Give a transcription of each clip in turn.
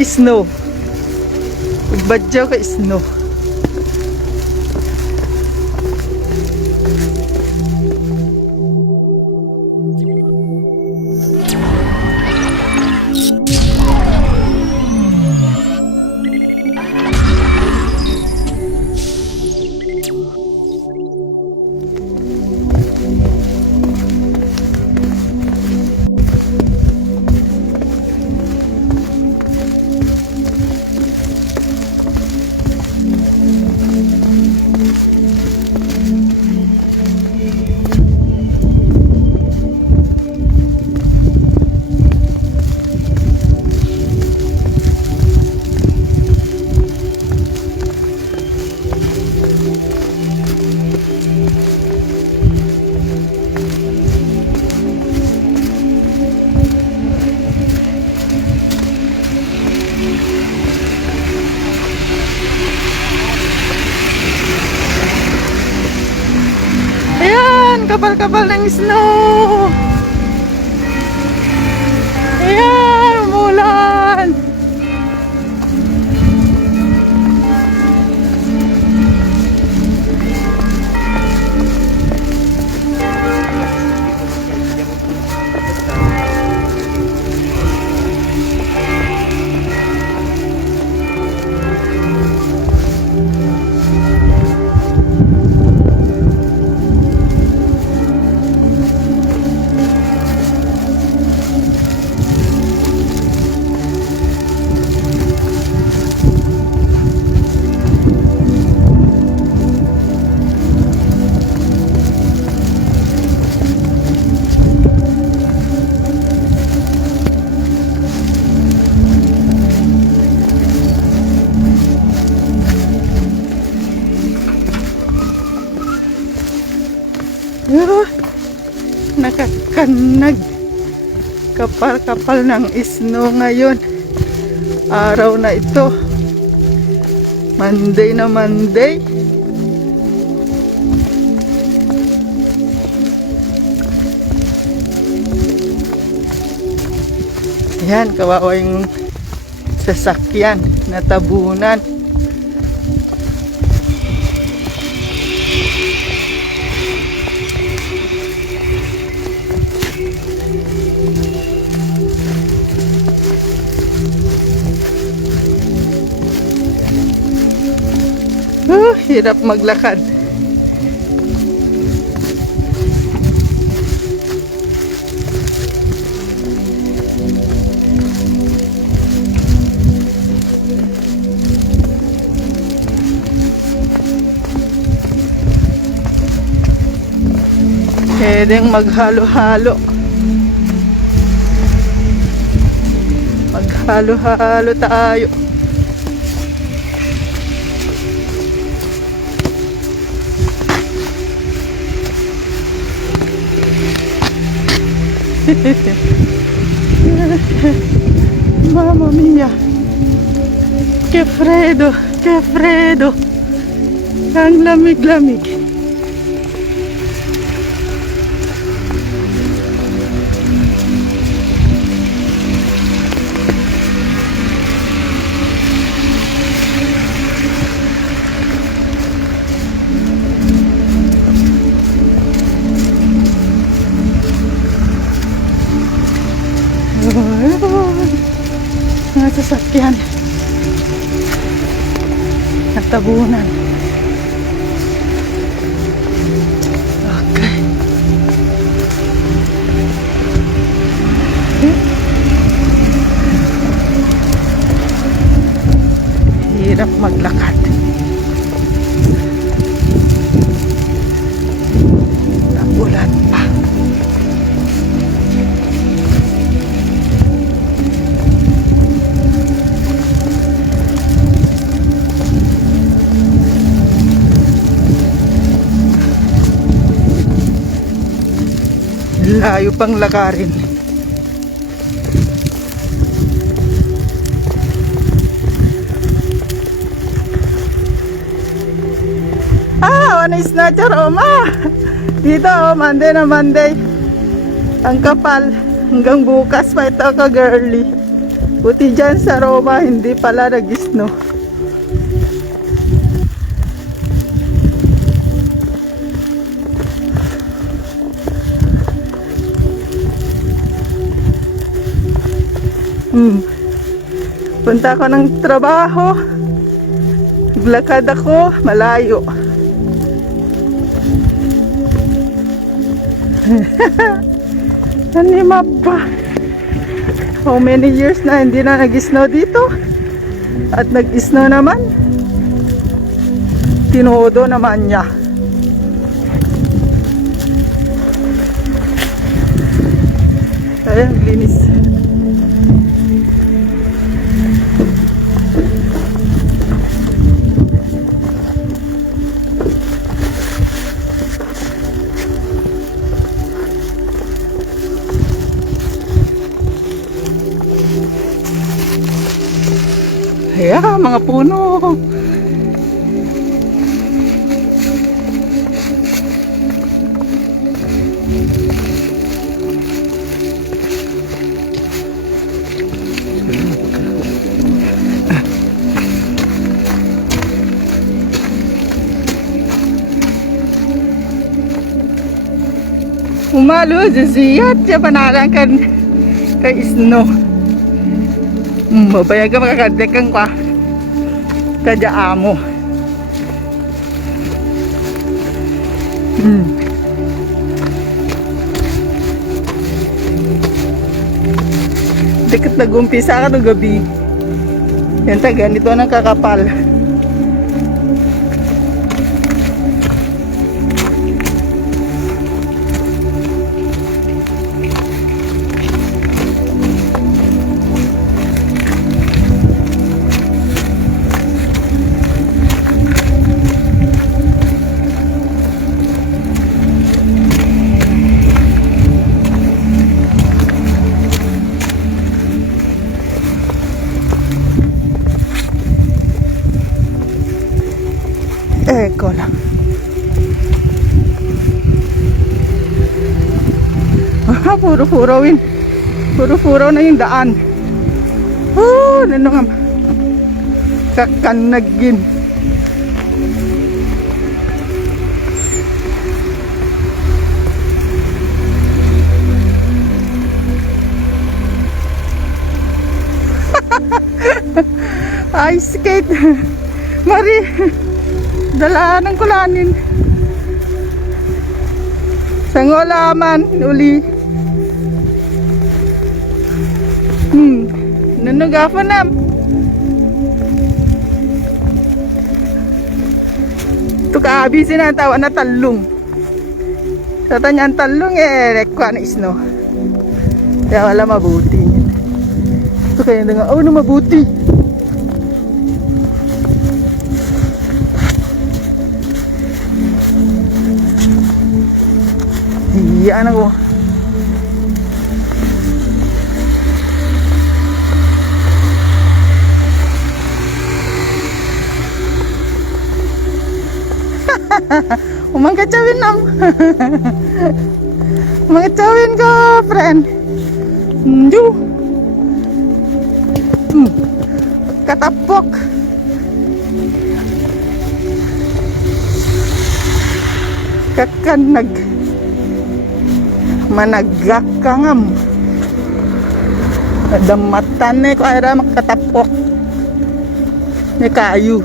Snow. Badyaw ka snow. Kapal-kapal ng snow. Ayan, umulan. Nakakanag. Kapal-kapal ng snow ngayon. Araw na ito. Monday na Monday. Yan, kawawa yung sasakyan na tabunan. Hirap maglakad. Pwedeng maghalo-halo. Maghalo-halo tayo. Mamma mia, che freddo, che freddo, ang lamig-lamig. Mga sasakyan natabunan. Okay. Hirap maglakad. Nagulan pa. Layo pang lakarin. Ano snatcher, ma? Dito, Monday na Monday. Ang kapal. Hanggang bukas pa ito ka girly. Buti dyan sa Roma, hindi pala nag-snow. Punta ako ng trabaho. Naglakad ako, malayo. Anima pa. How many years na hindi na nag-snow dito? At nag-snow naman. Tinodo naman niya. Ayan, linis. Ayan, mga puno. Umalo, sisiyat siya panalang kan kay snow. Mabaya ka makakadekang ka kadya amo. Deket nag-umpisa ka no gabi. Yan ta, ganito ang kakapal. Eko lang. Puro-puro win. Puro-puro na yung daan. Nano nga. Kakanagin. Ice skate. Mari. Dala ng kulanin. Sangolaman uli. Nanugafo nam. Ito kaabi sinatawa na talong. Sa tanyang talong rekwa na isno. Kaya wala mabuti. Ito kaya nga, na mabuti. Yan ako. Umangkacawin nam. Umangkacawin ko, friend. Katapok. Kakanag. Managak ka ngam. Damatan ko ay makatapok. Ni kayu.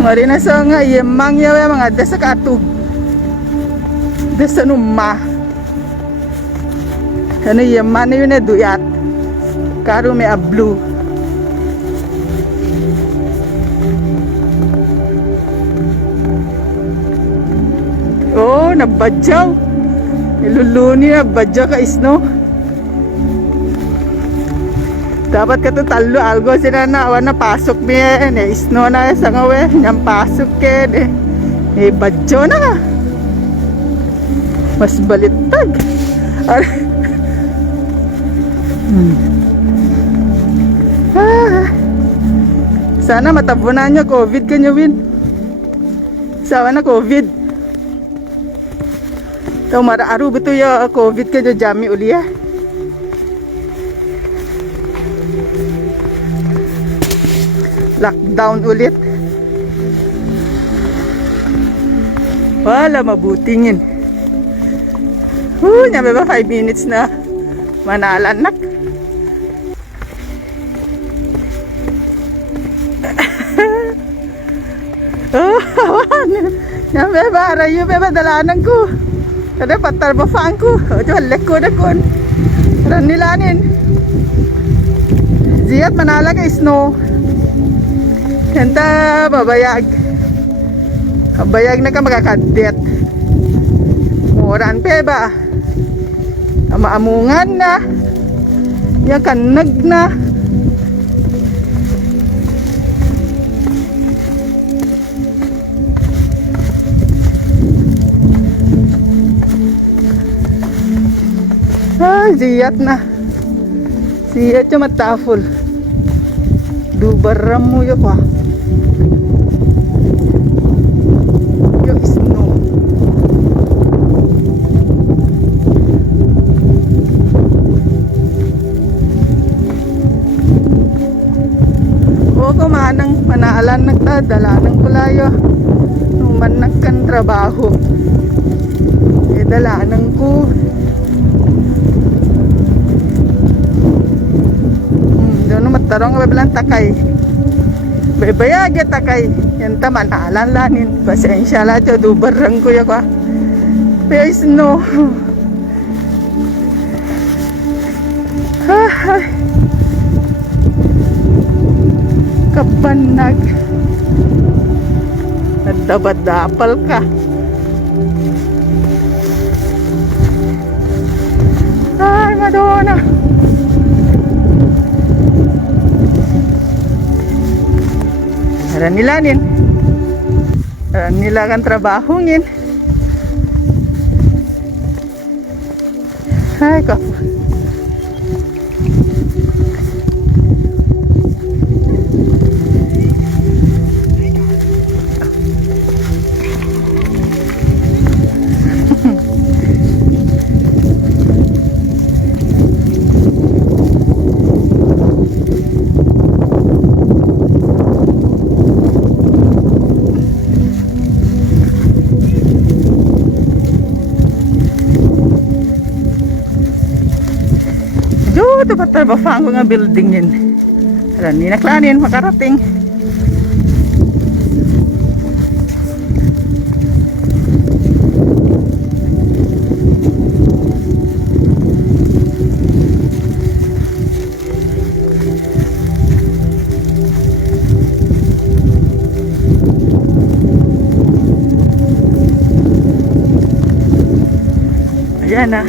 Mari na sa nga yemang yaw mga desa katug. Desa numma. Ano yeman yun na duyat. Karo may ablu. Nabadyaw. Iluluni na badyaw ka isno. Dapat ka to talo algo sila na awan na pasok niya isno na sa ngawe niyang pasok ke badyaw na. Mas balitag. Sana matabunan nyo COVID kanyo win. Sawa na COVID. Ito mara-aro betul ya COVID ka jami uli ya. Lockdown ulit. Wala mabutingin. Nyampe ba 5 minutes na manalanak. Nyampe ba rayo ba dalanan ko. Kada patar ba faan ko. Ito halek ko na kon. Ran nilanin. Ziyat manala ka snow. Kanta babayag. Kabayag na ka makakadet. Muran pe ba? Maamungan na. Yang kanag na. Ziyat na. Ziyat cuma taful. Dubaram mo yun pa. Yung snow. O kumanang manaalan nagdadala ng kulayo. Numan nagkan trabaho. Dalanan ko. Tarong bebelan takay. Bebaya aja takay. Yang taman alan lanin. Pasensya lah do barang ko ya kwa. Pero snow. Kabanag. Nadabad-dapal ka. Ay, Madonna. Aran nilanin. Aran nila kan trabahongin. Ay ko. Ito ba tarbafang ko nga building yun. Alam, ninaklanin, makarating. Ayan na.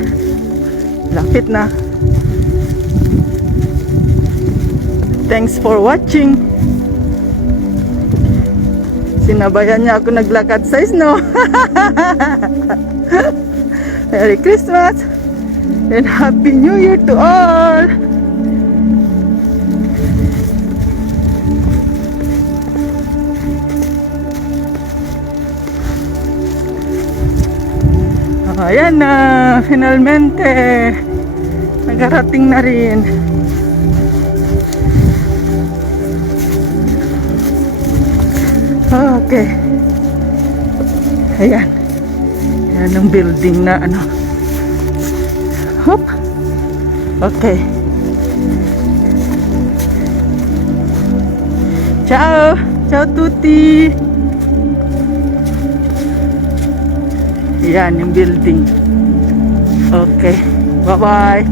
Lapit na. Thanks for watching. Sinabayan niya ako naglakad sa snow. Merry Christmas and Happy New Year to all. Ayan na, finalmente nagarating na rin. Okay. Ayan. Ayan ang building na ano. Hop. Okay. Ciao. Ciao tutti. Ayan yung building. Okay. Bye-bye.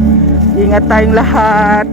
Ingat tayong lahat.